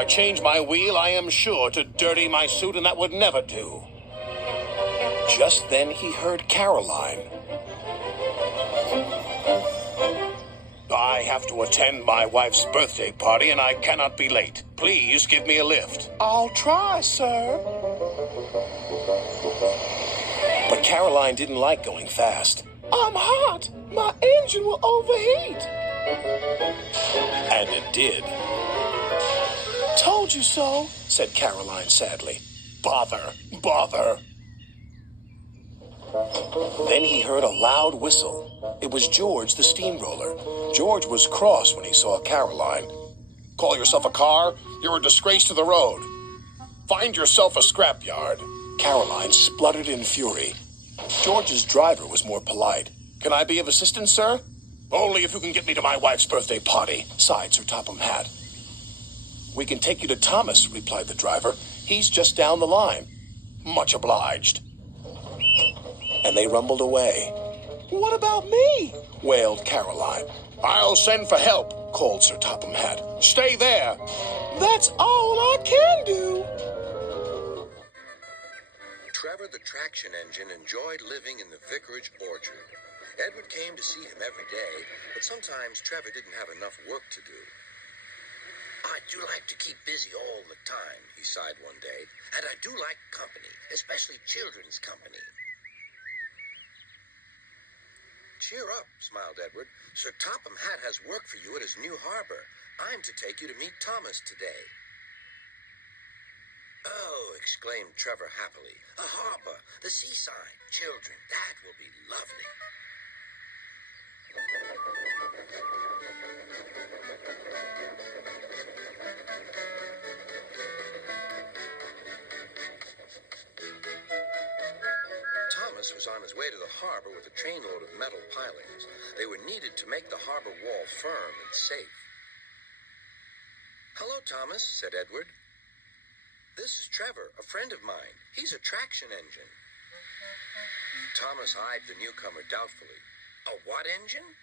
I change my wheel, I am sure to dirty my suit, and that would never do. Just then he heard Caroline. I have to attend my wife's birthday party, and I cannot be late. Please give me a lift. I'll try, sir. But Caroline didn't like going fast. I'm hot. My engine will overheat. And it did. Told you so, said Caroline sadly. Bother, bother. Then he heard a loud whistle. It was George, the steamroller. George was cross when he saw Caroline. Call yourself a car? You're a disgrace to the road. Find yourself a scrapyard. Caroline spluttered in fury. George's driver was more polite. Can I be of assistance, sir? Only if you can get me to my wife's birthday party, sighed Sir Topham Hatt. We can take you to Thomas, replied the driver. He's just down the line. Much obliged. And they rumbled away. What about me? Wailed Caroline. I'll send for help, called Sir Topham Hatt. Stay there. That's all I can do. Trevor the traction engine enjoyed living in the vicarage orchard. Edward came to see him every day, but sometimes Trevor didn't have enough work to do. I do like to keep busy all the time, he sighed one day, and I do like company, especially children's company. Cheer up, smiled Edward. Sir Topham Hatt has work for you at his new harbor. I'm to take you to meet Thomas today. Oh, exclaimed Trevor happily. A harbor, the seaside, children, that will be lovely. Thomas was on his way to the harbor with a trainload of metal pilings. They were needed to make the harbor wall firm and safe. Hello, Thomas, said Edward. This is Trevor, a friend of mine. He's a traction engine. Thomas eyed the newcomer doubtfully. A what engine?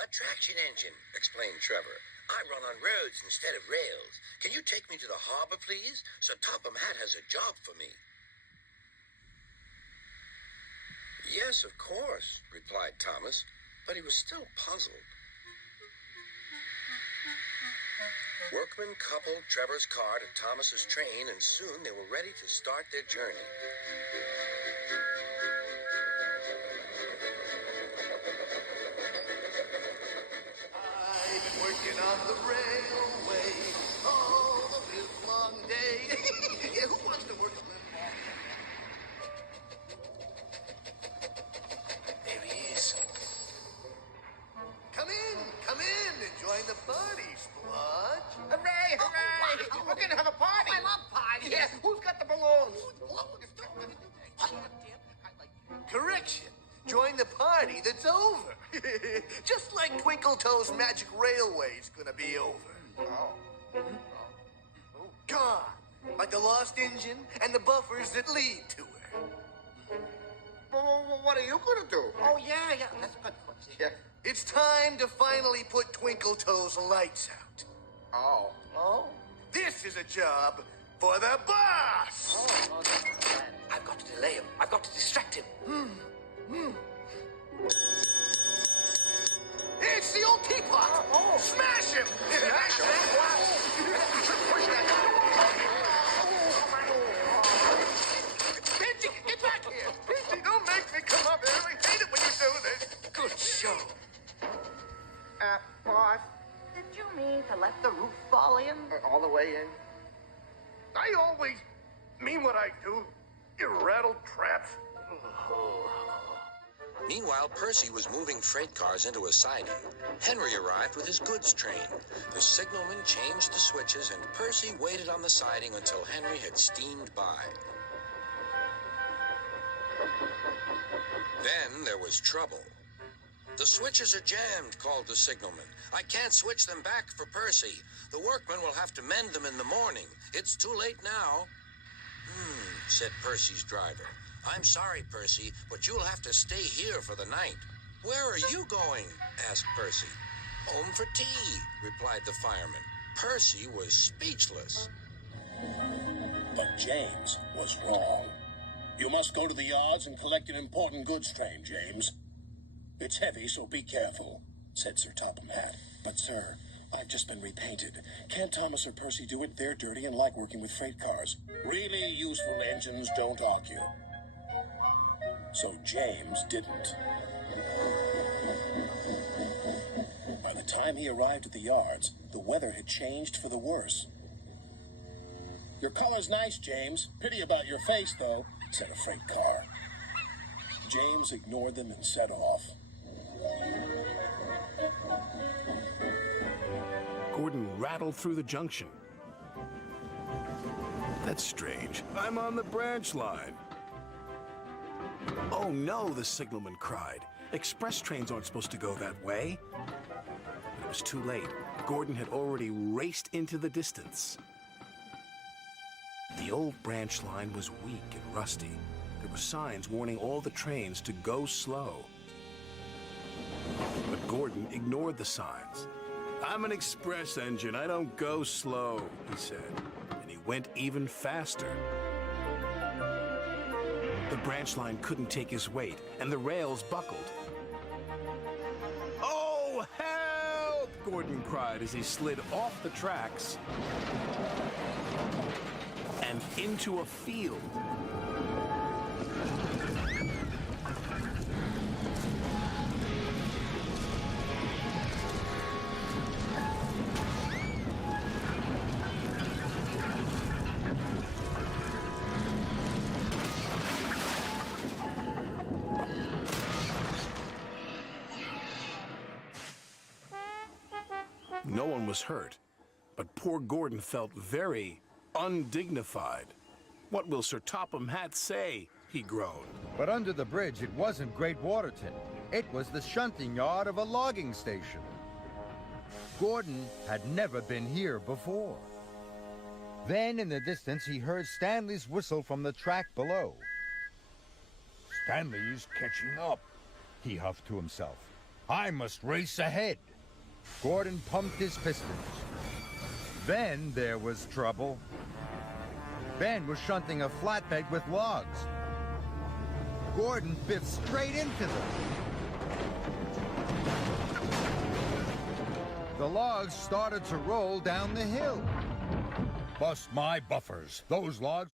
A traction engine, explained Trevor. I run on roads instead of rails. Can you take me to the harbor, please? Sir Topham Hatt has a job for me. Yes, of course, replied Thomas, but he was still puzzled. Workmen coupled Trevor's car to Thomas's train, and soon they were ready to start their journey. I've been working on the railway all the livelong day. Yeah, who wants to work a livelong day? There he is. Come in and join the party, Splodge. Hooray, hooray! Oh, wow. We're gonna have a party! I love parties. Yes, who's got the balloons? Correction. Join the party that's over. Just like Twinkle Toes Magic Railway's gonna be over. Gone. Like the lost engine and the buffers that lead to her. Well, what are you gonna do? Oh, yeah, that's a good question. Yeah. It's time to finally put Twinkle Toes lights out. Oh? This is a job for the boss. Oh, that's bad. I've got to delay him. I've got to distract him. It's the old teapot. Oh. Smash him. Smash him? Push that. Pinky, get back here. Pinky, don't make me come up here. I hate it when you do this. Good show. Boss, Did you mean to let the roof fall in? all the way in. I always mean what I do. You rattle traps. Meanwhile, Percy was moving freight cars into a siding. Henry arrived with his goods train. The signalman changed the switches, and Percy waited on the siding until Henry had steamed by. Then there was trouble. The switches are jammed, called the signalman. I can't switch them back for Percy. The workmen will have to mend them in the morning. It's too late now. Said Percy's driver. I'm sorry, Percy, but you'll have to stay here for the night. Where are you going? Asked Percy. Home for tea, replied the fireman. Percy was speechless. But James was wrong. You must go to the yards and collect an important goods train, James. It's heavy, so be careful, said Sir Topham Hatt. But, sir, I've just been repainted. Can't Thomas or Percy do it? They're dirty and like working with freight cars. Really useful engines don't argue. So James didn't. By the time he arrived at the yards, the weather had changed for the worse. Your color's nice, James. Pity about your face, though, said a freight car. James ignored them and set off. Gordon rattled through the junction. That's strange. I'm on the branch line. Oh no, the signalman cried. Express trains aren't supposed to go that way. But it was too late. Gordon had already raced into the distance. The old branch line was weak and rusty. There were signs warning all the trains to go slow. But Gordon ignored the signs. I'm an express engine, I don't go slow, he said, and he went even faster. The branch line couldn't take his weight, and the rails buckled. Oh, help! Gordon cried as he slid off the tracks and into a field. No one was hurt, but poor Gordon felt very undignified. What will Sir Topham Hatt say? He groaned. But under the bridge, it wasn't Great Waterton. It was the shunting yard of a logging station. Gordon had never been here before. Then, in the distance, he heard Stanley's whistle from the track below. Stanley's catching up, he huffed to himself. I must race ahead. Gordon pumped his pistons. Then there was trouble. Ben was shunting a flatbed with logs. Gordon biffed straight into them. The logs started to roll down the hill. Bust my buffers. Those logs...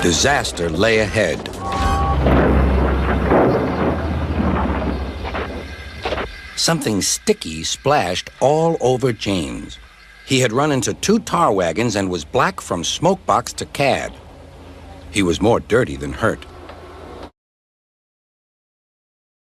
Disaster lay ahead. Something sticky splashed all over James. He had run into 2 tar wagons and was black from smokebox to cab. He was more dirty than hurt.